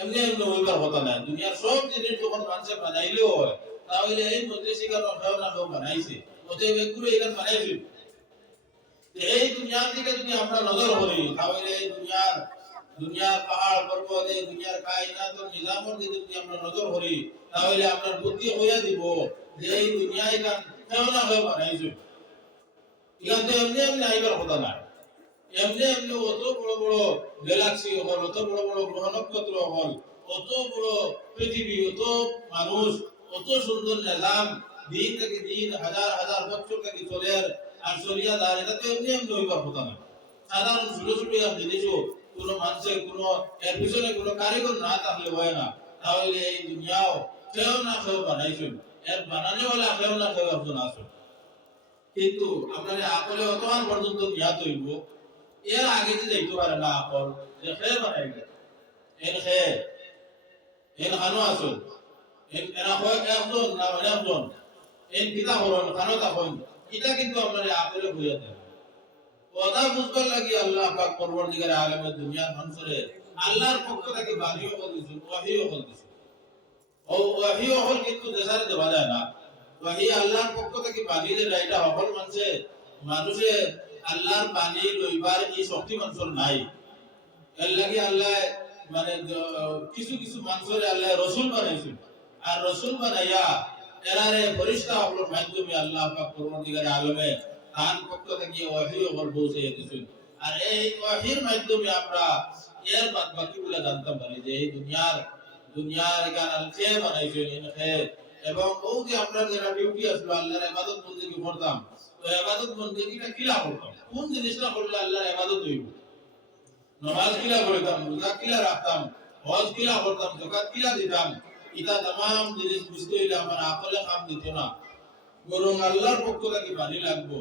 এমনি এমনি হইবার কথা না। দুনিয়ার সব জিনিস যখন মানুষে বানাইলেও হয়, তাহলে এই মধ্যে শিকার অভাব না কেউ বানাইছে, অতএব এগুলো এখানে বানাইছে। এই দুনিয়ার দিকে যদি আমরা নজর করি, তাহলে এই দুনিয়ার পাহাড় পর্বত, এই দুনিয়ার কায়নাত ও নিজামের দিকে যদি আমরা নজর করি, তাহলে আপনার বুদ্ধি হইয়া দিব যে এই দুনিয়া এখান কেউ না কেউ বানাইছে। এখান তো এমনি এমনি আইবার কথা না। এমনি এমনি অত বড় বড় গ্যালাক্সি হল, অত বড় বড় গ্রহ নক্ষত্র হল, অত বড় পৃথিবী, অত মানুষ, অত সুন্দর নিজাম, দিন থেকে দিন হাজার হাজার বছর থেকে চলে আর চলিয়া যায়, এটা তো এমনি এমনি হইবার কথা না। সাধারণ ছোট ছোট জিনিসও কোনো মানুষের কোনো এর পিছনে কোনো কারিগর না থাকলে হয় না। তাহলে এই দুনিয়াও কেউ না কেউ বানাইছেন, এর বানানো হলে কেউ না কেউ একজন আসুন। কিন্তু আপনার আকলে অতমান পর্যন্ত নিয়াত হইব, এর আগে যে যাইতে পারে না আকল যে খেয়ে বানাই এর খেয়ে এর খানো আসুন, এরা হয় একজন না একজন, এর পিতা হরণ খানো তখন, এটা কিন্তু আপনার আকলে হইয়া দেয়। ওদা বুঝবার লাগি আল্লাহ পাক পরবর্তীকারে আলেমের দুনিয়ার মানুষের আল্লাহর পক্ষ থেকে বাণীও বলতেছেন, ওয়াহিও বলতেছেন। ও ওয়াহিও হল কিন্তু দেশারে দেওয়া যায় না। ওয়াহি আল্লাহর পক্ষ থেকে বাণী যেটা, এটা হল মানুষে আল্লাহর বাণী লইবার এই শক্তি মানুষের নাই। এর লাগি আল্লাহ মানে কিছু কিছু মানুষের আল্লাহ রসুল বানাইছেন, আর রসুল বানাইয়া এরারে ফেরেশতা হলোর মাধ্যমে আল্লাহ পাক পরবর্তীকারে আলেমে তার পক্ষ থেকে ওয়াহিও হল পৌঁছে দিয়েছেন। আর এই ওয়াহির মাধ্যমে আমরা এর বাকিগুলো জানতে পারি যে এই দুনিয়ার এখানে কে বানাইছেন এবং ও যে আমরা যারা ডিউটি আসলো আল্লাহর ইবাদত বন্দেগী করতাম, তো ইবাদত বন্দেগীটা কিলা করতাম, কোন জিনিসটা করলে আল্লাহর ইবাদত হইব? নামাজ কিলা করতাম, রোজা কিলা রাখতাম, হজ কিলা করতাম, যাকাত কিলা দিতাম, এটা तमाम জিনিস বুঝতে হইলে আমার আকলে কাম দিত না, বরং আল্লাহর পক্ষ থেকে বাণী লাগবো।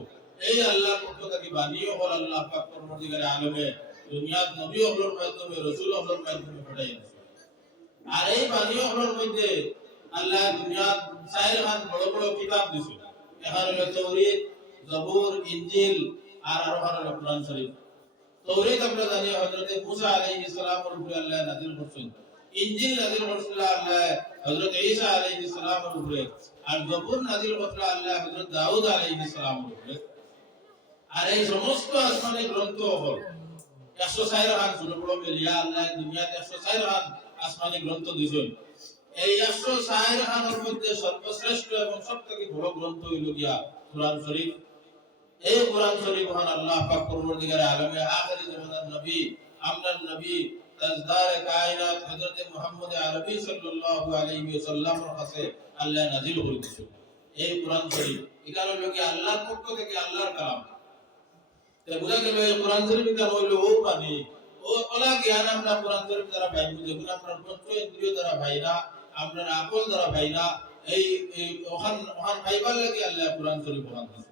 এই আল্লাহর পক্ষ থেকে বাণীও হল আল্লাহ পাক পরবর্তীকারে আলেমে দুনিয়ার নবী হলোর মাধ্যমে, রাসূল হলোর মাধ্যমে পাঠাইছেন। আর এই বাণীও হলোর মধ্যে আল্লাহ দুনিয়ার চারখান বড় বড় কিতাব দিয়েছে। এখন হলো তাওরীত, জবুর, ইনজিল, আর আরো হলো কোরআন শরীফ। তাওরীত আমরা জানি হযরত মুসা আলাইহিস সালামের উপরে আল্লাহ নাযিল করেছেন। ইনজিল নাযিল করেছেন আল্লাহ হযরত ঈসা আলাইহিস সালামের উপরে, আর জবুর নাযিল করেছেন আল্লাহ হযরত দাউদ আলাইহিস সালামের উপরে। আর এই সমস্ত আসমানি গ্রন্থ হল 104 খান ছোট বড় মিলিয়া আল্লাহ দুনিয়াতে 104 খান আসমানি গ্রন্থ দিয়েছেন। এই 104 খানের মধ্যে সর্বশ্রেষ্ঠ এবং সবথেকে বড় গ্রন্থ হইল গিয়া কোরআন শরীফ। এই কোরআন শরীফ হন আল্লাহ পাক পরবর্তীকারে আলমে আখিরি জামানার নবী, আমরার নবী, তাজদার কায়নাত হযরত মুহাম্মদ আরবী সাল্লাল্লাহু আলাইহি ওয়াসাল্লামের কাছে আল্লাহ নাযিল করেছেন। এই কোরআন শরীফ এটা হলো কি আল্লাহর পক্ষ থেকে আল্লাহর কালাম। তে বুঝা গেল এই কোরআন শরীফ এটা হইল ও বাণী, ও ওলা জ্ঞান আমরা কোরআন শরীফ দ্বারা পাইব, যেগুলো আমরা পঞ্চ ইন্দ্রিয় দ্বারা পাই না, আমরা আকল দ্বারা পাই না। এই ওখান পাইবার লাগি আল্লাহ কোরআন শরীফ ওখান দিয়েছে।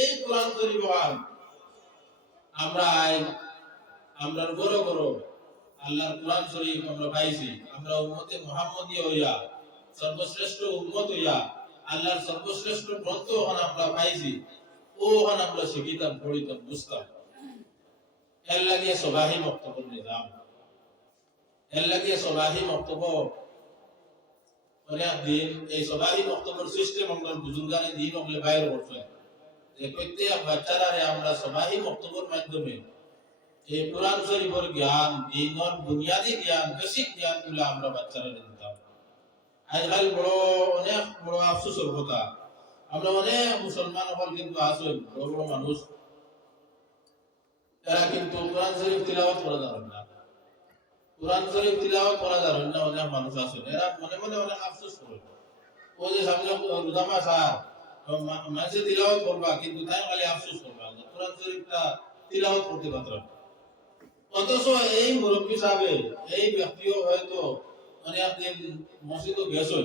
এই কোরআন শরীফ আমরা গরো গরো আল্লাহর কোরআন শরীফ আমরা পাইছি। আমরা উম্মতে মুহাম্মদী হইয়া সর্বশ্রেষ্ঠ উম্মত হইয়া আল্লাহর সর্বশ্রেষ্ঠ গ্রন্থ আমরা পাইছি। ওখানে আমরা শিখিতাম, পড়িতাম, বুঝতাম। এর লাগিয়ে সবাহি বক্তব্য নিলাম, এর লাগিয়ে সবাহি বক্তব্য অনেক দিন এই সবাহি বক্তব্যের সিস্টেম আমরা বুজুর্গানে দিন হলে বাইরে করছে যে প্রত্যেক বাচ্চারা আমরা সবাহি বক্তব্যের মাধ্যমে এই কোরআন শরীফের জ্ঞান, দ্বীনের বুনিয়াদী জ্ঞান, বেসিক জ্ঞানগুলো আমরা বাচ্চারা দিতাম। আজকাল অনেক বড় আফসোসের কথা, আমরা অনেক মুসলমান হল কিন্তু আসেন বড় বড় মানুষ, এরা কিন্তু কোরআন শরীফ তিলাওয়াত করা জানেন না। কোরআন শরীফ তিলাওয়াত করা জানেন না অনেক মানুষ আছেন, এরা মনে মনে অনেক আফসোস করে। ও যে সামনে রোজা মাস আর মানুষে তিলাওয়াত করবা, কিন্তু তাই খালি আফসোস করবা যে কোরআন শরীফটা তিলাওয়াত করতে পারতাম। অথচ এই মুরব্বী সাহেব, এই ব্যক্তিও হয়তো অনেক দিন মসজিদে গেছেন,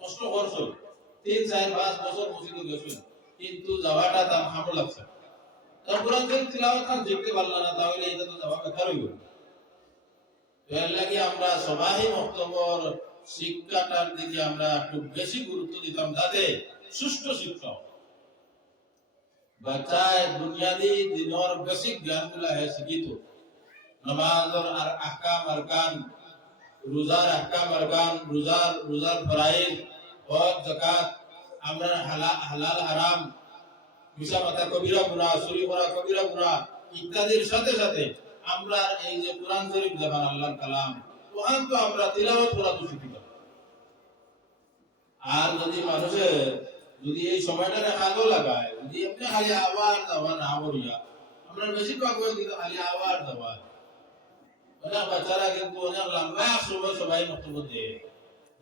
কষ্ট করছেন, 3-4-5 বছর মসজিদে গেছেন, কিন্তু যাওয়াটা তার ভালো লাগছে। কোরআন শরীফ তিলাওয়াত খান শিখতে পারলা না, তাহলে এটা তো যাওয়া বেকার হইল। এর লাগি আমরা সবাই বক্তব্যর শিক্ষাটার দিকে আমরা একটু বেশি গুরুত্ব দিতাম, যাতে সুষ্ঠু শিক্ষা বাচ্চায় বুনিয়াদী দিনের বেসিক জ্ঞানগুলা শিখিত। নামাজের আর আহকাম আরকান রোজার আহকাম আরকান, রোজার ফরাইজ, হজ যাকাত, আমরা হালাল হারাম, মিশা কথা কবিরা গুনাহ, চুরি করা কবিরা গুনাহ ইত্যাদির সাথে সাথে আমরা এই যে কোরআন শরীফ যখন আল্লাহর কালাম কোরআন তো আমরা তিলাওয়াত করা তো শিখি। আর যদি মানুষে যদি এই সময়টারে কাজও লাগায়, যদি এমনি খালি আবার যাওয়া না করিয়া, আমরা বেশিরভাগ কিন্তু খালি আবার যাওয়া, অনেক বাচ্চারা কিন্তু অনেক লম্বা সময় সবাই বক্তব্য দেয়,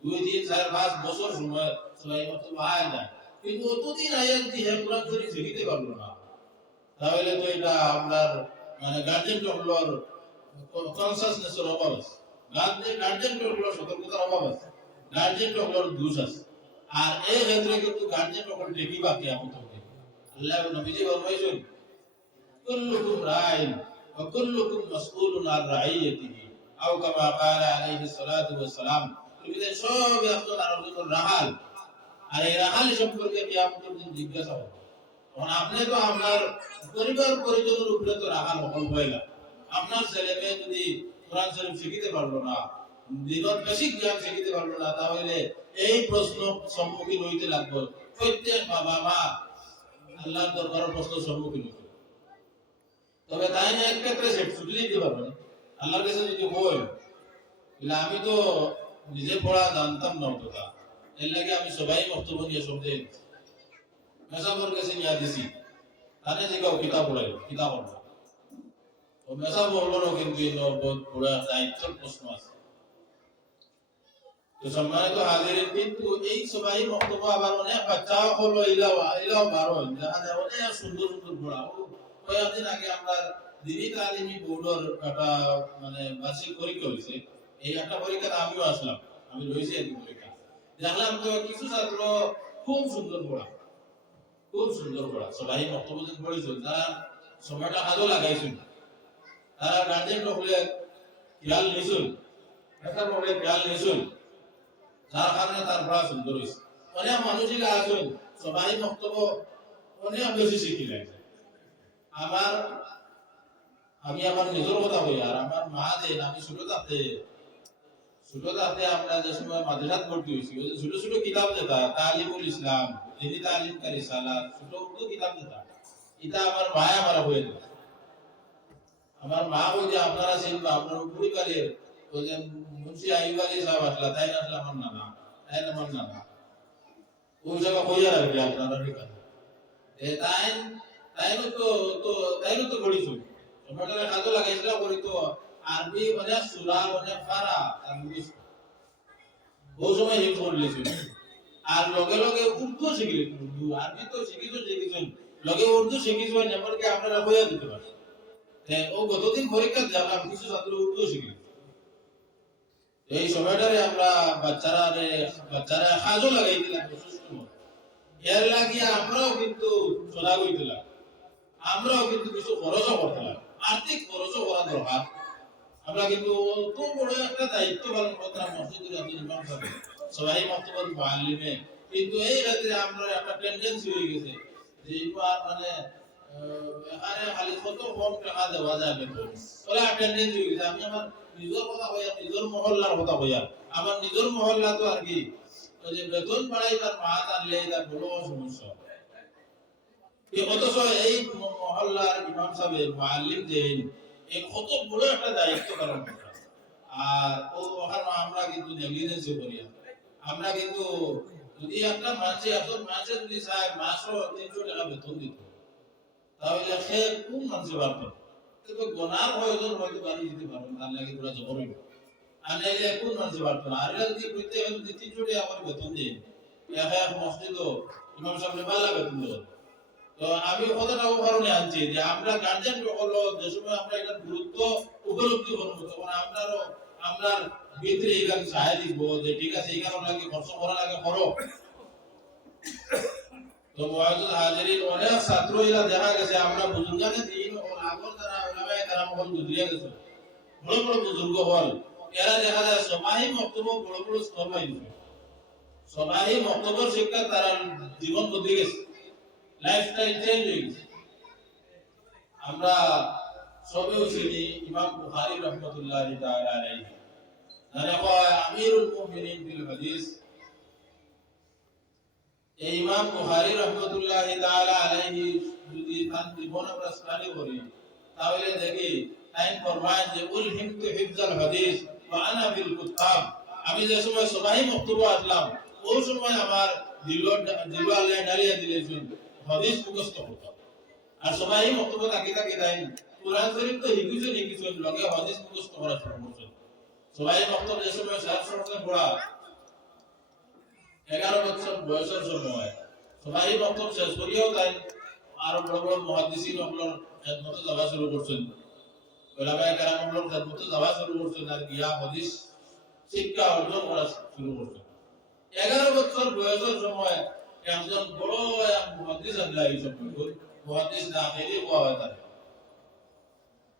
2, 3, 4, 5 বছর সময় সবাই বক্তব্য আয় যায়, কিন্তু অতদিন আয়া যদি হে কোরআন শরীফ শিখিতে পারলো না, তাহলে তো এটা আপনার মানে গার্জেন টকলর কনসাসনেসের অভাব আছে, গার্জেন টকলর সতর্কতার অভাব আছে, গার্জেন টকলর দোষ আছে। আর এই ক্ষেত্রে কিন্তু গার্জেন টকল টেকি বাকি আমত হবে। আল্লাহ নবীজি ফরমাইছেন কুল্লুকুম রাইন ওয়া কুল্লুকুম মাসউলুন আন রাইয়াতিহি আও কামা ক্বালা আলাইহিস সালাতু ওয়াস সালাম। তুমি সব একজন আরেকজনের রাহাল, আর এই রাহাল সম্পর্কে কিয়ামতের দিন জিজ্ঞাসা হবে। তখন আপনি তো আপনার পরিবার পরিজনের উপরে তো রাহাল হল হইলা, আপনার ছেলে মেয়ে যদি কোরআন শরীফ শিখিতে পারলো না, দিনের বেসিক জ্ঞান শিখিতে পারলো না, তাহলে এই প্রশ্ন সম্মুখীন হইতে লাগবে প্রত্যেক বাবা মা, আল্লাহর দরবারে প্রশ্ন সম্মুখীন হইতে। তবে তাই না এক ক্ষেত্রে সে ছুটি দিতে পারবেন আল্লাহর কাছে যদি বই, আমি তো নিজে পড়া জানতাম না অতটা, এর লাগে আমি সবাই বক্তব্য দিয়ে শব্দে মেসাবর কাছে নিয়ে দিছি, তাহলে যে কেউ কিতাব পড়াই কিতাব পড়লো, ও মেসাব বললো না, কিন্তু পড়ার দায়িত্বের প্রশ্ন আছে। তো সম্মানিত হাজিরিন, কিন্তু এই সবাই বক্তব্য আবার অনেক বাচ্চা হলো ইলাও বারো দেখা যায় অনেক সুন্দর সুন্দর পড়া। কয়েকদিন আগে আমরা দিনী তালিমি বোর্ডের একটা মানে বার্ষিক পরীক্ষা হয়েছে, এই একটা পরীক্ষাতে আমিও আসলাম, আমি রয়েছি আর কি পরীক্ষা দেখলাম, তো কিছু ছাত্র খুব সুন্দর পড়া, খুব সুন্দর পড়া, সবাই বক্তব্য দিন পড়েছেন, তারা সময়টা কাজও লাগাইছেন, তারা গার্জেন হলে খেয়াল নিয়েছেন, একটা হলে খেয়াল নিয়েছেন, যার কারণে তার পড়া সুন্দর হয়েছে। অনেক মানুষই আছেন সবাই বক্তব্য অনেক বেশি শিখি লাগছে। আমি আমার নিজের কথা বলি, আর আমার মা দেন, আমি ছোট থাকতে আমরা যে সময় মাদ্রাসাত ভর্তি হয়েছি, ওই যে ছোট ছোট কিতাব যেটা তালিমুল ইসলাম, দিনী তালিম কা রিসালাত, ছোট উর্দু কিতাব যেটা, এটা আমার মায়া মারা হয়ে গেল। আমার মা ওই যে আপনারা চিনবা, আপনার পরিবারের ওই যে মুন্সি আইয়ুব আলী সাহেব আসলা, তাই না আসলে আমার নানা, তাই না আমার নানা, ওই জায়গা হইয়া রাখবে আপনারা ঠিকানা তাইনো তো করিছো সময়টা কাজে লাগাইছিলাম করি তো আরবি অনেক সুরা অনেক ফারা বহু সময় হিট করলেছি, আর লগে লগে উর্দু শিখিলি, উর্দু আরবি তো শিখিছেন লগে উর্দু শিখিছো, এমনকি আপনারা হইয়া দিতে পারেন। ও গতদিন পরীক্ষা দিলাম, কিছু ছাত্র উর্দু শিখিল। এই সময়টারে আমরা বাচ্চারা কাজও লাগাইছিলাম, এর লাগিয়ে আমরাও কিন্তু সজাগ হইছিলাম, আমরাও কিন্তু কিছু খরচও করতাম, আর্থিক খরচও করা দরকার। আমরা কিন্তু খুব বড় একটা দায়িত্ব পালন করতাম মসজিদের ইমাম সাহেব, সবাই মক্তবুল মুআল্লিমে, কিন্তু এই ক্ষেত্রে আমরা একটা টেন্ডেন্সি হয়ে গেছে যে এবার মানে এখানে খালি কত কম টাকা দেওয়া যায় বেতন, বলে টেন্ডেন্সি হয়ে গেছে। আমি আমার নিজের কথা কইয়া, নিজের মহল্লার কথা কইয়া, আমার নিজের মহল্লা তো আর কি ওই যে বেতন বাড়াই তার মাহাত আনলে তার বড় সমস্যা। অথচ এই মহল্লার ইমাম সাহেব মুআল্লিম যে এই কত বড় একটা দায়িত্ব পালন করে, আর ওখানে আমরা কিন্তু নেগলিজেন্সি করি। আমরা কিন্তু যদি একটা মানুষের যদি চায় মাসও 300 টাকা বেতন দিত, তাহলে সে কোন মানুষের পারত, কিন্তু গোনার প্রয়োজন হয়তো বাড়ি দিতে পারবেন, তার লাগে পুরো জবরই আর নাইলে কোন মানুষের পারত না। আর যদি প্রত্যেক যদি 300 টাকা আমার বেতন দেয়, এক মসজিদও ইমাম সাহেব ভালো বেতন দেয়। তো আমি কথাটাও কারণে আনছি যে আমরা গার্জেন হলো যে সময় আমরা এটার গুরুত্ব উপলব্ধি করবো, তখন আমরা ভিতরে এখানে সাহায্য দিব যে ঠিক আছে এই কারণে লাগে খরচ করা লাগে করো। তো মুআজ্জিজ হাজিরিন, অনেক ছাত্র এরা দেখা গেছে আমরা বুজুর্গানে দিন ও আগর যারা উলামায়ে কেরাম হল গুজরিয়া গেছে, বড় বড় বুজুর্গ হল, এরা দেখা যায় সবাই বক্তব্য বড় বড় স্তর পাইছে, সবাই বক্তব্যের শিক্ষা তারা জীবন বদলে গেছে, লাইফস্টাইল চেঞ্জ হয়ে গেছে। আমরা সবেও চিনি ইমাম বুখারী রাহমাতুল্লাহি তাআলা আলাইহি, যারা কয় আমিরুল মুমিনিন ফিল হাদিস, এই ইমাম বুখারী রাহমাতুল্লাহি তাআলা আলাইহি যদি তার জীবন আমরা স্টাডি করি তাহলে দেখি তাই ফরমায় যে উল হিমতু হিফজাল হাদিস ওয়া আনা বিল কুতাব। আমি যে সময় সবাই বক্তব্য আসলাম ওই সময় আমার দিলওয়ালে দাঁড়িয়ে দিলেছেন হাদিস মুখস্থ করতে। আর সবাই বক্তব্য থাকি থাকি তাই কুরআন শরীফ তো হিকিছেন লগে হাদিস মুখস্থ করা শুরু করছেন। সবাই বক্তব্য যে সময় শেষ করছেন পড়া 11 বছর বয়সের সময় সবাই বক্তব্য শেষ করিয়াও তাই আর বড় বড় মুহাদ্দিসিন হলের খেদমতে যাওয়া শুরু করছেন, ওলামায়ে কেরাম হলের খেদমতে যাওয়া শুরু করছেন আর গিয়া হাদিস শিক্ষা অর্জন করা শুরু করছেন। 11 বছর বয়সের সময় একজন বড় মুহাদ্দিস আল্লাহ হিসাব মুহাদ্দিস দাখিলি হওয়া হয় তার।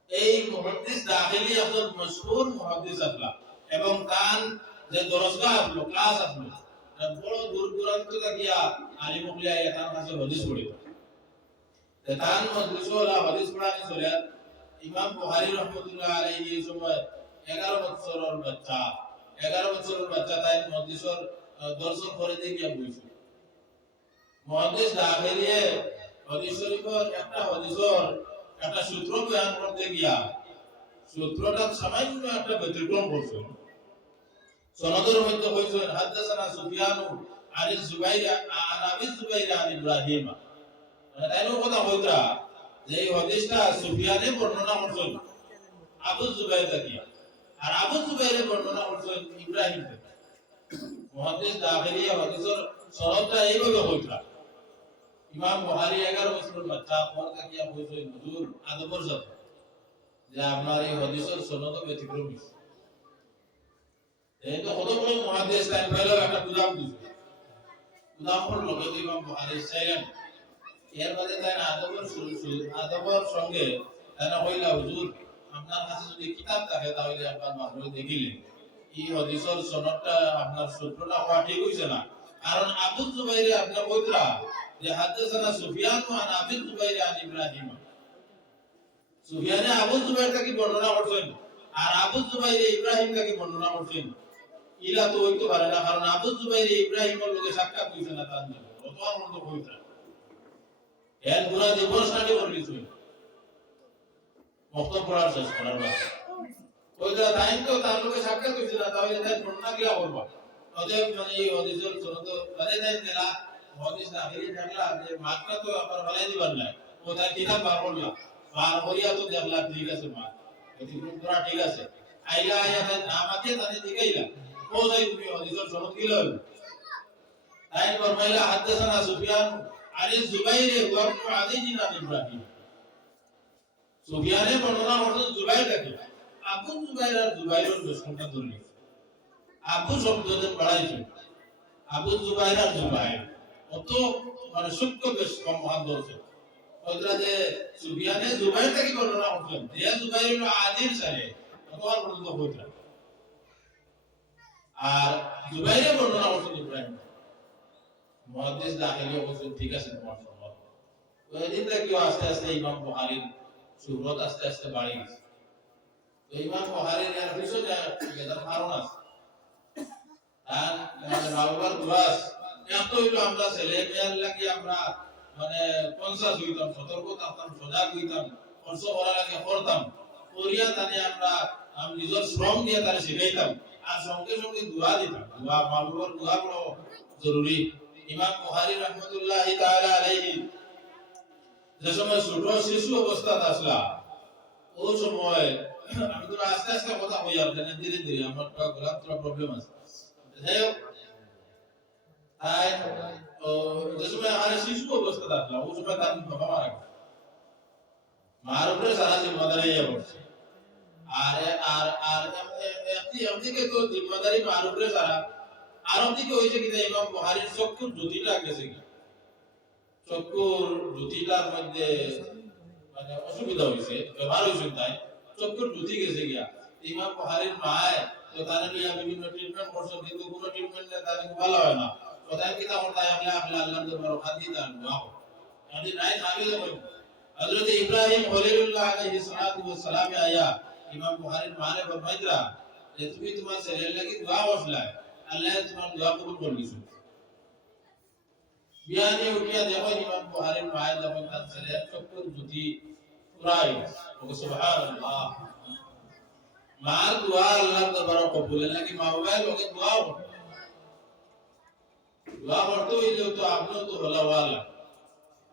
এই মুহাদ্দিস দাখিলি একজন মশহুর মুহাদ্দিস আল্লাহ এবং তার যে দরজগাহ আসলো ক্লাস আসলো বড় দূর দূরান্ত গিয়া আলিম উলিয়া তার কাছে হাদিস পড়িত। তার মজলিস ওলা হাদিস পড়ানি চলে ইমাম বুখারী রাহমাতুল্লাহ আলাইহি এই সময় 11 বছরের বাচ্চা তাই মজলিসের দর্শন করে দিয়ে গিয়া বইছে। মুহাদ্দিস দাখিলিয়ে হাদিস শরীফের হাদিসের একটা সূত্র বয়ান করতে গিয়া সূত্রটা সামান্য একটা ব্যতিক্রম করছে। সনদের মধ্যে হইছে হাদাসানা সুফিয়ানু আনি জুবাইর আন আবি জুবাইর আন ইব্রাহিম, মানে তাইও কথা হইতা যে এই হাদিসটা সুফিয়ানে বর্ণনা করছেন আবু জুবাইর থেকে আর আবু জুবাইরে বর্ণনা করছেন ইব্রাহিম থেকে। মুহাদ্দিস দাখিলি হাদিসের সনদটা এইভাবে হইতা। ইমাম বুখারী 11 বছরের বাচ্চা পর তাকিয়া হইছে হুজুর আদবর সাথে যে আপনার এই হাদিসের সনদ ব্যতিক্রম হইছে। এই তো কত বড় মুহাদ্দিস টাইম পেলো একটা গুদাম দিছে, গুদামর লগে ইমাম বুখারী চাইলেন এর মধ্যে তাই আদবর সঙ্গে তারা কইলা হুজুর আপনার কাছে যদি কিতাব থাকে তাহলে আপনার মাহফিলে দেখিলেন এই হাদিসের সনদটা আপনার সূত্রটা হওয়া ঠিক হইছে না। কারণ আবু জুবাইর আপনি কইতরা যে হাদাসানা সুফিয়ান আন আবি জুবাইর আন ইব্রাহিম, সুফিয়ানে আবু জুবাইর থেকে বর্ণনা করছেন আর আবু জুবাইর ইব্রাহিম থেকে বর্ণনা করছেন। ইলা তো হইতে পারে না, কারণ আবু জুবাইর ইব্রাহিমের লগে সাক্ষাৎ হইছে না তার জন্য অত আনন্দ কইতরা এর পুরা জীবন স্টাডি করলিছে বক্তব্য পড়ার শেষ করার পর কইতরা তাই তো তার লগে সাক্ষাৎ হইছে না তাহলে তাই বর্ণনা কিয়া করবা। অতএব মানে এই হাদিসের সনদ মানে তাই দেলা হাদিস দাখিলি দেখলা যে মাত্রা তো আবার বলাই দিবার না, ও তাই কিতাব বার করলা বার করিয়া তো দেখলা ঠিক আছে মা এটি পুরা ঠিক আছে আইলা আয়া তাই নামাতে তানে দিগাইলা ও যাই তুমি হাদিসের সনদ কি লইল তাই ফরমাইলা হাদাসানা সুফিয়ান আনি জুবাইর ওয়া ইবনে আদি আন ইব্রাহিম। সুফিয়ানে বর্ণনা করছেন জুবাইর থেকে, আবু জুবাইর আর জুবাইরের দর্শনটা ধরলি আবু শব্দতে পড়াইছে আবু জুবাইর আর জুবাইর অত মানে সূক্ষ্ম বেশ কম মহান ধরছে। ওইটা যে সুফিয়ানে জুবাইর থেকে বর্ণনা করছেন যে জুবাইর হলো আদির সালে অতবার পর্যন্ত হইতা আর জুবাইরে বর্ণনা করছেন ইব্রাহিম। মুহাদ্দিস দাখিলি বলছেন ঠিক আছে তোমার সনদ। ওই দিন থেকে আস্তে আস্তে ইমাম বুখারীর সুরত আস্তে আস্তে বাড়ি গেছে। তো ইমাম বুখারীর এর পিছনে একটা কারণ আছে আর মানে বাবার দুয়াস এত হইলো আমরা ছেলে মেয়ের লাগি আমরা মানে 50 হইতাম সতর্ক থাকতাম সজাগ হইতাম খরচ করা লাগে করতাম করিয়া জানি আমরা নিজের শ্রম দিয়ে তারা শিখাইতাম আর সঙ্গে সঙ্গে দোয়া দিতাম। দোয়া বাবার দোয়া বড় জরুরি। ইমাম বুখারী রাহমাতুল্লাহি তাআলা আলাইহি যে সময় ছোট শিশু অবস্থায় আসলা ওই সময় আমি তো আস্তে আস্তে কথা কই আর জানেন ধীরে ধীরে আমার গলার তোরা প্রবলেম আছে যাই হোক তাই যে সময় আমার শিশু অবস্থায় আসলা ওই সময় তার বাবা মারা গেছে, মার উপরে সারা জিম্মাদারি পড়ছে আর আর আর একদিকে তো জিম্মাদারি মার উপরে সারা আর একদিকে হইছে কি ইমাম বুখারীর চক্ষুর জ্যোতিটা গেছে কি চক্ষুর জ্যোতিটার মধ্যে মানে অসুবিধা হইছে ব্যবহার হইছে তাই চক্ষুর জ্যোতি গেছে গিয়া ইমাম বুখারীর মায় তো তারা নিয়ে বিভিন্ন ট্রিটমেন্ট করছে কিন্তু কোনো ট্রিটমেন্টে তাদের ভালো হয় না। কোথায় কিতা করতে আমলে আমলে আল্লাহর দরবারে খাদি দান দাও আদি নাই খাবি দেব। হযরত ইব্রাহিম খলিলুল্লাহ আলাইহিস সালাতু ওয়াস সালাম আয়া ইমাম বুখারীর মারে ফরমাইতরা যে তুমি তোমার ছেলের লাগি দোয়া করলা আল্লাহ তোমার দোয়া কবুল করে দিয়েছে বিয়ানে উঠিয়া দেখো ইমাম বুখারীর মায়ের যখন তার ছেলের চক্ষুর জ্যোতি পুরাই ওকে সুবহানাল্লাহ মার দোয়া আল্লাহর দরবারে কবুল লাগি মা বাবা লোকে দোয়া করতে হইলে তো আপনিও তো হলা ওয়ালা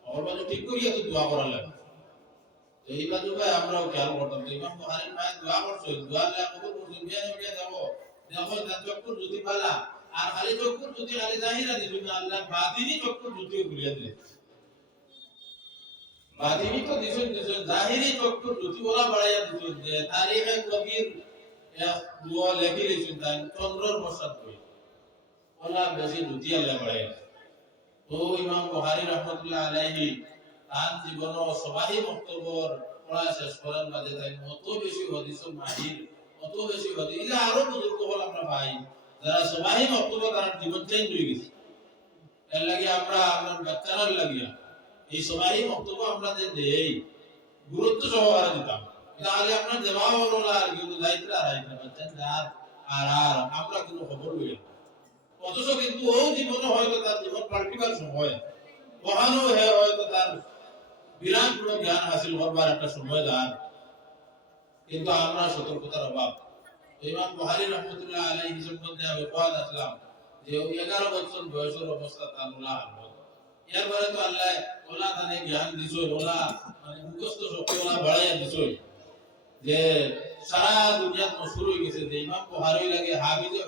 और बाजू ठीक करिए तो दुआ करा लगे तो ये बाजू का আমরাও খেয়াল করতাম তো ইমাম বুখারীর মায়ের দোয়া করছে দোয়া আল্লাহ কবুল করছে বিয়ানে উঠিয়া দেখো দেখো তার চক্ষুর জ্যোতি পালা আর খালি চক্ষুর জ্যোতি খালি জাহিরা দিবেন না আল্লাহ বাতিনি চক্ষুর জ্যোতিও খুলিয়ে দিলেন বাতিনি তো দিছেন জাহিরি চক্ষুর জ্যোতি ওলা বাড়াইয়া দিছেন যে তারিখে কবির দোয়া লেখি দিছেন তাই চন্দ্রর প্রসাদ কই ওলা বেশি জ্যোতি আল্লাহ বাড়াইয়া তো ইমাম বুখারী রাহমাতুল্লাহ আলাইহি তার জীবন সবাই বক্তব্যর পড়া শেষ করার মাঝে তাই অত বেশি হাদিসের মাহির অত বেশি হাদিস এটা আরো বুজুর্গ হল আমরা ভাই যারা সবাই বক্তব্য তার জীবন চেঞ্জ হয়ে গেছে এর লাগি আমরা আমার বাচ্চারা লাগিয়া এই সবাই বক্তব্য আমরা যে দেই গুরুত্ব সহকারে দিতাম তাহলে আপনার দেওয়া হলো আর কিন্তু দায়িত্ব আর আইনা বাচ্চা আর আমরা কিন্তু খবর লই অথচ কিন্তু ও জীবনে হয়তো তার জীবন পাল্টিবার সময় কখনো হয়তো তার বিরাট বড় জ্ঞান হাসিল করবার একটা সময় দান কিন্তু আমরা সতর্কতার অভাব ইমাম বুখারী রাহমাতুল্লাহ আলাইহি সম্বন্ধে আমি কোয়াদ আসলাম যে 11 বছর বয়সের অবস্থা তার ওলা এরপরে তো আল্লাহ ওলা তানে জ্ঞান দিছো ওলা মানে মুখস্থ শক্তি ওলা বাড়াইয়া দিছো যে সারা দুনিয়াত মশহুর হয়ে গেছে যে ইমাম বুখারী লাগে হাফিজে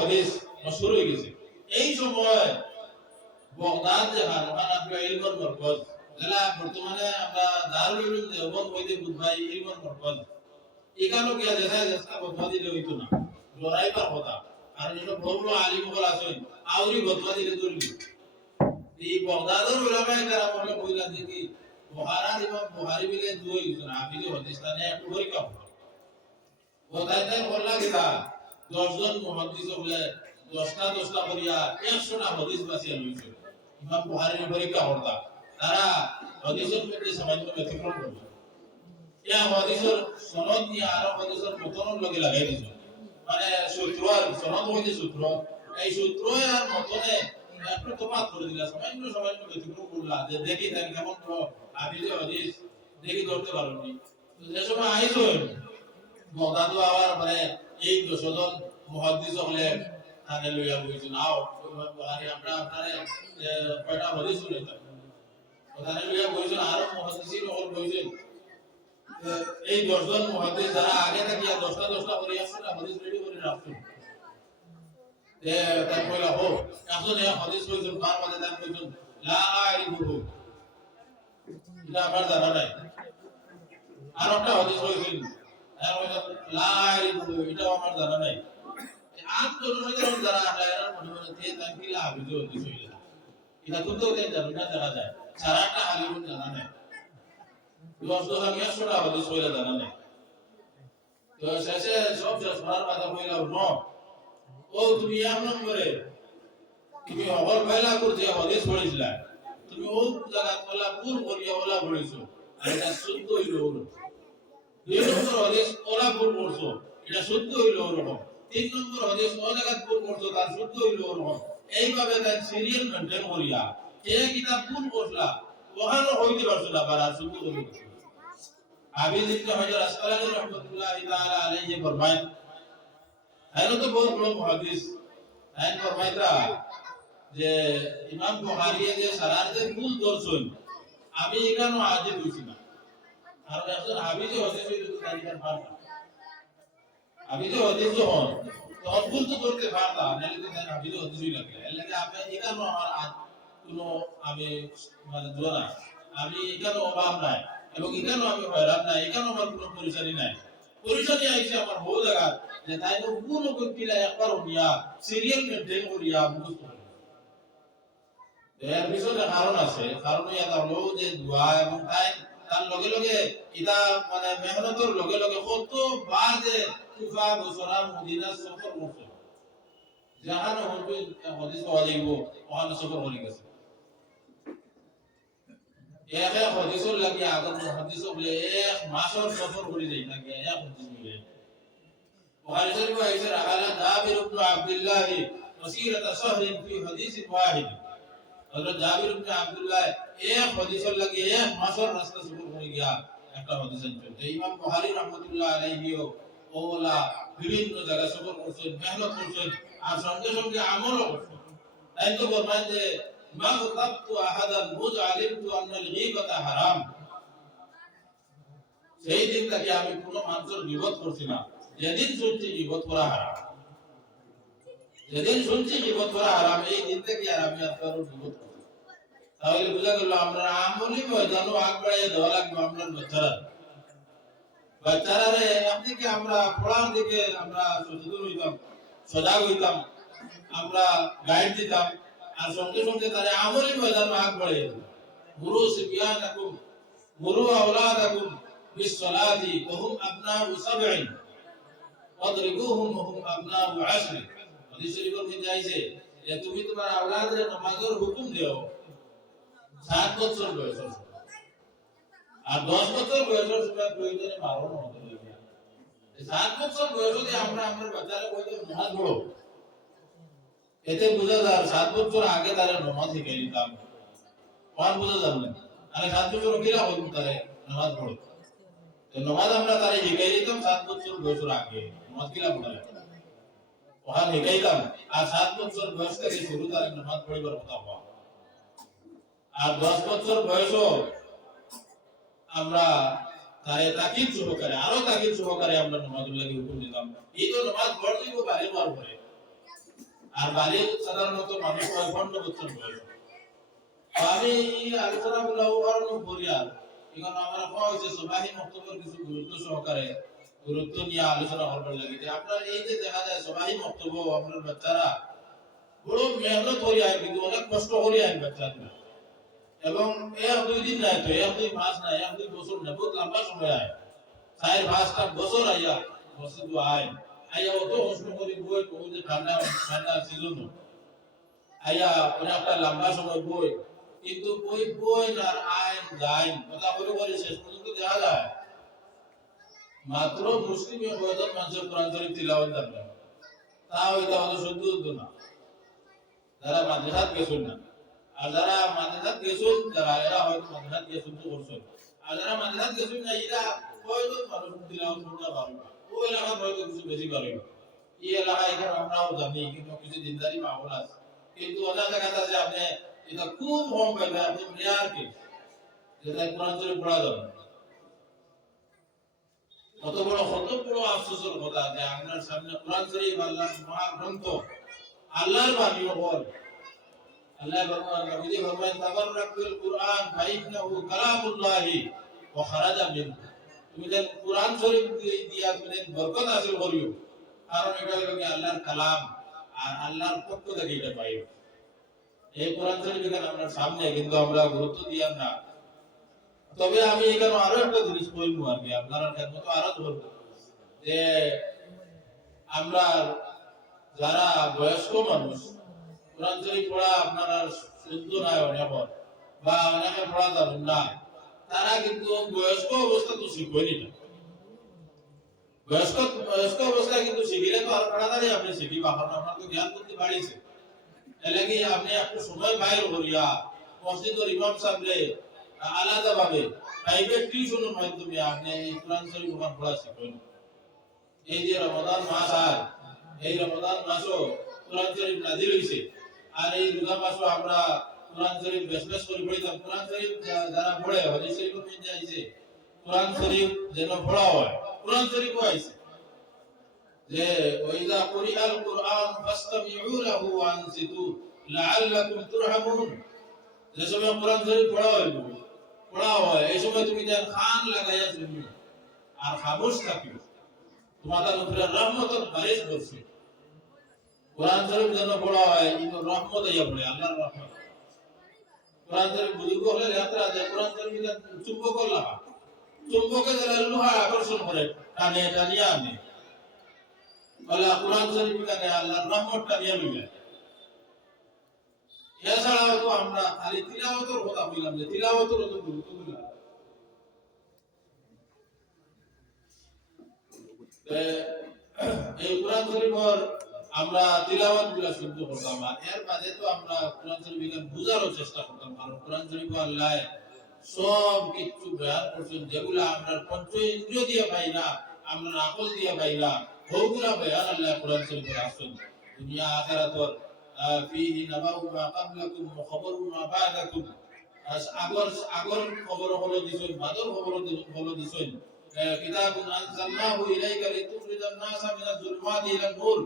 হাদিস মশহুর হয়ে গেছে এই সময় বগদাদ যে ওখানে ইলমের মরকজ যেটা বর্তমানে আমরা দারুল উলুম দেওবন্দ হইতে বুঝাই ইলমের মরকজ এখানেও গিয়া দেখা চেষ্টা বদমা দিলে হইতো না লড়াইবার কথা আর যেসব বড় আলিম হল আছেন আউরি বদমা দিলে দৌড়ি এই বগদাদের উলামায়ে কেরাম বলে কইলা যে কি বুখারী বিলে দুই হইতো না হাফিজে হাদিস তানে একটু পরীক্ষা হলো ও তাই বললা কি তা 10 জন মুহাদ্দিস হলে 10টা করিয়া 100টা হাদিস বাছিয়া লইছে ইমাম বুখারীর পরীক্ষা করতা তারা হাদিসের মধ্যে সামান্য ব্যতিক্রম করল ইয়া হাদিসের সনদ নিয়ে আর হাদিসের মতনের লগে লাগাই দিছে মানে সূত্র আর সনদ হইছে সূত্র এই সূত্র আর মতনে একটু তফাৎ করে দিলা সামান্য ব্যতিক্রম করলা যে দেখি তাই কেমন তো হাদিস হাদিস দেখি ধরতে পারোনি তো যে সময় আইছো মদাদু আবার মানে এই 10 জন মুহাদ্দিস হলে তাকে লইয়া বইছে নাও বুখারী আমরা আপনারে কয়টা হাদিস শুনাইতাম ওখানে লইয়া বইছেন আরো মুহাদ্দিসিন হল বইছেন এই 10 জন মুহাদ্দিস যারা আগে থেকে 10টা করে আসছে হাদিস রেডি করে রাখছেন তার কইলা হো এখন এই হাদিস বইছেন কার মাঝে দান কইছেন লা আইরিফু এটা আমার জানা নাই আর একটা হাদিস বইছেন লা আইরিফু এটা আমার জানা নাই আজ জনসাধারণ যারা আটায়ার মনে মনে তে তাকিলা হাদিস হইছে এটা তো দেন জানা যায় সারাটা আলিমুন জানা নাই 10টা হাদিস হইলা জানা নাই তো শেষে সব শোনার কথা কইলা ন ও তুমি এক নম্বরে তুমি হল পয়লা করতে হাদিস পড়িছিলা তুমি ও জায়গা কলা পুর করিয়া ওলা পড়িছো আর এটা শুদ্ধ হইলো ওলো 2 নম্বর হাদিস ওলা পুর পড়ছো এটা শুদ্ধ হইলো ওরকম 3 নম্বর হাদিস ও জায়গা পুর পড়ছো তার শুদ্ধ হইলো ওরকম এইভাবে তার সিরিয়াল মেইনটেইন করিয়া কে কিতাব পুর পড়লা ওখানে হইতে পারছো না আর শুদ্ধ করিয়া হাফিজ ইবনে হাজার আসকালানী রাহমাতুল্লাহি তাআলা আলাইহি ফরমায় আইলো তো বহুত বড় মুহাদ্দিস আইন ফরমাইতা যে ইমাম বুখারী যে সারার যে মূল দর্শন আমি এখানে হাজির হইছি না আর একজন হাফিজে হাদিস হইতো তারিখার পারতা হাফিজে হাদিস যখন তখন ভুল তো করতে পারতা নালে তো হাফিজে হাদিস হই লাগে এর লাগে আমি এখানে আমার কোনো আমি মানে দোয়া নাই আমি এখানে অভাব নাই এবং এখানে আমি হয়রান নাই এখানে আমার কোনো পরিচারি নাই পরিচারি আইছে আমার বহু জায়গা যে তাই তো পুরো ব্যক্তিরা একবার হইয়া সিরিয়াল মেইনটেইন করিয়া মুখস্থ করে এর পিছনে কারণ আছে কারণ এটা হলো যে দোয়া এবং তার লগে লগে এটা মানে মেহনতের লগে লগে কত বাদে কুফা বসরা মদিনা সফর করছে জাহান হইতো হাদিস পাওয়া যাইব ওখানে সফর করে গেছে এক এক হাদিসের লাগি আগত হাদিস বলে এক মাসের সফর করে যাই না এক হাদিস মিলে বুখারী শরীফ আইছে আলা জাবির ইবনে আব্দুল্লাহ مسيرة شهر في حديث واحد হযরত জাবির ইবনে আব্দুল্লাহ এক হাদিসের লাগি এক মাসের রাস্তা সফর করে গিয়া একটা হাদিস আনছে ইমাম বুখারী রাহমাতুল্লাহ আলাইহিও ওলা বিভিন্ন জায়গা সফর করছেন মেহনত করছেন আর সঙ্গে সঙ্গে আমলও করছেন তাই তো বলবেন যে মা গাতাবতু আহাদান মুজ আলিমতু আন্নাল গীবাতা হারাম সেই দিন থেকে আমি কোনো মানুষের গীবত করছি না যেদিন শুনছি গীবত করা হারাম যেদিন শুনছি গীবত করা হারাম এই দিন থেকে আর আমি আর কারো গীবত করছি তাহলে বোঝা গেল আমরা আমলি ময়দানও আগ বাড়িয়ে দেওয়া লাগবে আপনার বাচ্চারা আপনি কি আমরা পড়ার দিকে আমরা সচেতন হইতাম সজাগ হইতাম আমরা গাইড দিতাম আর সঙ্গে সঙ্গে তারা আমলি ময়দান আগ বাড়িয়ে গুরু সিবিয়ানাকুম গুরু আওলাদাকুম বিসসালাতি ওয়া হুম আবনাউ সাবঈন ওয়াদরিবুহুম ওয়া হুম আবনাউ আশর হাদিস শরীফের মধ্যে আছে যে তুমি তোমার আওলাদের নামাজের হুকুম দাও 7 বছর বয়সে আর 10 বছর বয়সের সময় প্রয়োজনে মারণ হতে লাগে 7 বছর বয়সে আমরা আমাদের বাচ্চারা কইতে নামাজ পড়ো এতে বুঝা যায় 7 বছর আগে তারা নামাজ শিখে নিতাম কোন বুঝা যায় না আরে 7 বছর কিরা হইতো তারা নামাজ পড়ো তো নামাজ আমরা তারা শিখে নিতাম 7 বছর বয়সের আগে নামাজ কিরা পড়া ওখানে শিখাইতাম আর 7 বছর বয়স থেকে শুরু তারা নামাজ পড়িবার কথা হওয়া আর 10 বছর বয়সও আমরা তারে তাকিদ সহকারে আরো তাকিদ সহকারে আমরা নামাজের লাগি হুকুম দিতাম এই তো নামাজ পড় দিব বাড়ি বার করে আর বাড়ি সাধারণত মানুষ হয় 15 বছর বয়স আমি আলোচনা গুলো কারণ করি আর এখন আমরা কইছে সবাই মক্তবের কিছু গুরুত্ব সহকারে গুরুত্ব নিয়ে আলোচনা করবার লাগি যে আপনারা এই যে দেখা যায় সবাই মক্তব আপনার বাচ্চারা বড় মেহনত করি আর কিন্তু অনেক কষ্ট করি আর বাচ্চারা এবং এক 2 দিন নাই তো এক 2 মাস নাই এক 2 বছর না বহুত লম্বা সময় আয় 4-5টা বছর আইয়া বছর তো আইয়া অত কষ্ট করি বই যে ঠান্ডা ঠান্ডা সিজন আইয়া অনেকটা লম্বা সময় বই কিন্তু বই আর আইন গাইন কথা বলে বলে শেষ পর্যন্ত দেখা যায় মাত্র মুসলিমে কয়জন মানুষের কোরআন শরীফ তিলাওয়াত জানে তাও এটা হলো শুদ্ধ না যারা মাদ্রাসাত গেছেন না আর যারা মাদ্রাসাত গেছেন যারা এরা হয়তো মাদ্রাসাত গেছেন তো করছেন আর যারা মাদ্রাসাত গেছেন না এরা কয়জন মানুষ তিলাওয়াত করতে পারবে ওই এলাকা হয়তো কিছু বেশি পারবে এই এলাকা এখানে আমরাও জানি কিন্তু কিছু দিনদারি মাহল আছে কিন্তু অনেক জায়গাতে আছে আপনি এটা খুব কম পাইবে আপনি রেয়ার কেস যেটা কোরআন শরীফ পড়া যাবে কত বড় আফসোসের কথা যে আপনার সামনে কোরআন শরীফ আল্লাহর মহাগ্রন্থ আল্লাহর বাণী বল আল্লাহ ভগবান নবী ভগবান তাবাররাকুল কুরআন ফাইন্নাহু কালামুল্লাহ ওয়া খারাজা মিন তুমি যে কোরআন শরীফ দিয়া তুমি বরকত হাসিল করিও কারণ এটা হলো কি আল্লাহর কালাম আর আল্লাহর পক্ষ থেকে এটা পাইও এই কোরআন শরীফ এখানে আপনার সামনে কিন্তু আমরা গুরুত্ব দিই না তবে আমি এখানে আরো একটা জিনিস বলবো আর কি আপনারা খেদমত আরো বলবো যে আমরা যারা বয়স্ক মানুষ কোরআন শরীফ পড়া আপনারা শুদ্ধ নয় অনেক বা অনেকে পড়া যাবেন না তারা কিন্তু বয়স্ক অবস্থা তো শিখবেনি না বয়স্ক অবস্থায় কিন্তু শিখিলে তো আর তাড়াতাড়ি আপনি শিখিবা কারণ আপনার তো জ্ঞান বুদ্ধি বাড়িছে এলাকি আপনি একটু সময় বাইর করিয়া মসজিদের ইমাম সাহেবরে আলাদা ভাবে প্রাইভেট টিউশনের মাধ্যমে আপনি এই কোরআন শরীফ পড়া শিখবেন এই যে রমাদান মাস আর এই রমাদান মাসও কোরআন শরীফ নাজিল হইছে আর এই রোজা মাসও আমরা কোরআন শরীফ বেশ করে পড়িতাম কোরআন শরীফ যারা পড়ে হাদিস শরীফ মধ্যে আইছে কোরআন শরীফ যেন পড়া হয় কোরআন শরীফ আইছে যে ওয়াইদা কুরিআল কুরআন ফাসতামিউ লাহু ওয়া আনসিতু লাআল্লাকুম তুরহামুন যে সময় কোরআন শরীফ পড়া হয় এই সময় তুমি যেন কান লাগাইয়া শুনবে আর খামোশ থাকিও তোমাদের উপরে রহমতের বারিশ করছে কোরআন শরীফ যেন পড়া হয় কিন্তু রহমত আইয়া পড়ে আল্লাহর রহমত কোরআন শরীফ বুজুর্গ হলে যাত্রা যে কোরআন শরীফ চুম্বক লাগা চুম্বকে যারা লোহা আকর্ষণ করে টানে টানিয়া আনে বলে কোরআন শরীফ কানে আল্লাহর রহমত টানিয়া লইয়া এছাড়াও তো আমরা খালি তিলাওয়াতের কথা বললাম যে তিলাওয়াতের অত গুরুত্ব দিলাম এই কোরআন শরীফের আমরা তিলাওয়াত গুলা শুদ্ধ করতাম আর এর বাদে তো আমরা কোরআন শরীফকে বুঝারও চেষ্টা করতাম কারণ কোরআন শরীফ আল্লাহ সব কিছু বয়ান করছেন যেগুলা আমরা পঞ্চ ইন্দ্রিয় দিয়ে পাই না আমরা আকল দিয়ে পাই না ওগুলা বয়ান আল্লাহ কোরআন শরীফে আসছেন দুনিয়া আখিরাতর ফিহি নাবাউ মা ক্বাবলাকুম ওয়া খাবারু মা বা'দাকুম আগর আগর খবর হলো দিছেন বাদর খবর হলো দিছেন কিতাবুন আনজালনাহু ইলাইকা লিতুখরিজান নাসা মিনাজ যুলমাতি ইলান নূর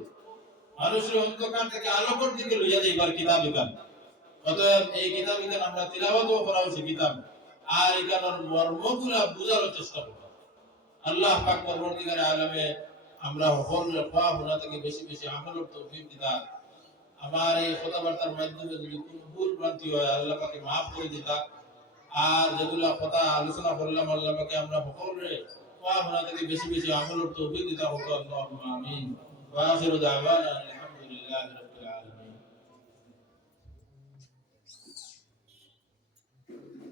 মানুষের অন্ধকার থেকে আলোকের দিকে লইয়া যাইবার কিতাব এখান অতএব এই কিতাব এখান আমরা তিলাওয়াতও করা হচ্ছে কিতাব আর এখানের মর্মগুলা বুঝার চেষ্টা করব আল্লাহ পাক পরবর্তীকালে আলমে আমরা সকলের পাওয়া গুনাহ থেকে বেশি বেশি আমলের তৌফিক দিতা আমার এই কথাবার্তার মাধ্যমে যদি কোনো ভুল ভ্রান্তি হয় আল্লাহ পাকে মাফ করে দিতা আর যেগুলা কথা আলোচনা করলাম আল্লাহ পাকে আমরা সকলের পাওয়া গুনাহ থেকে বেশি বেশি আমলের তৌফিক দিতা হোক আল্লাহুম্মা আমিন ওয়া আখিরু দাওয়ানা আলহামদুলিল্লাহি রাব্বিল আলামিন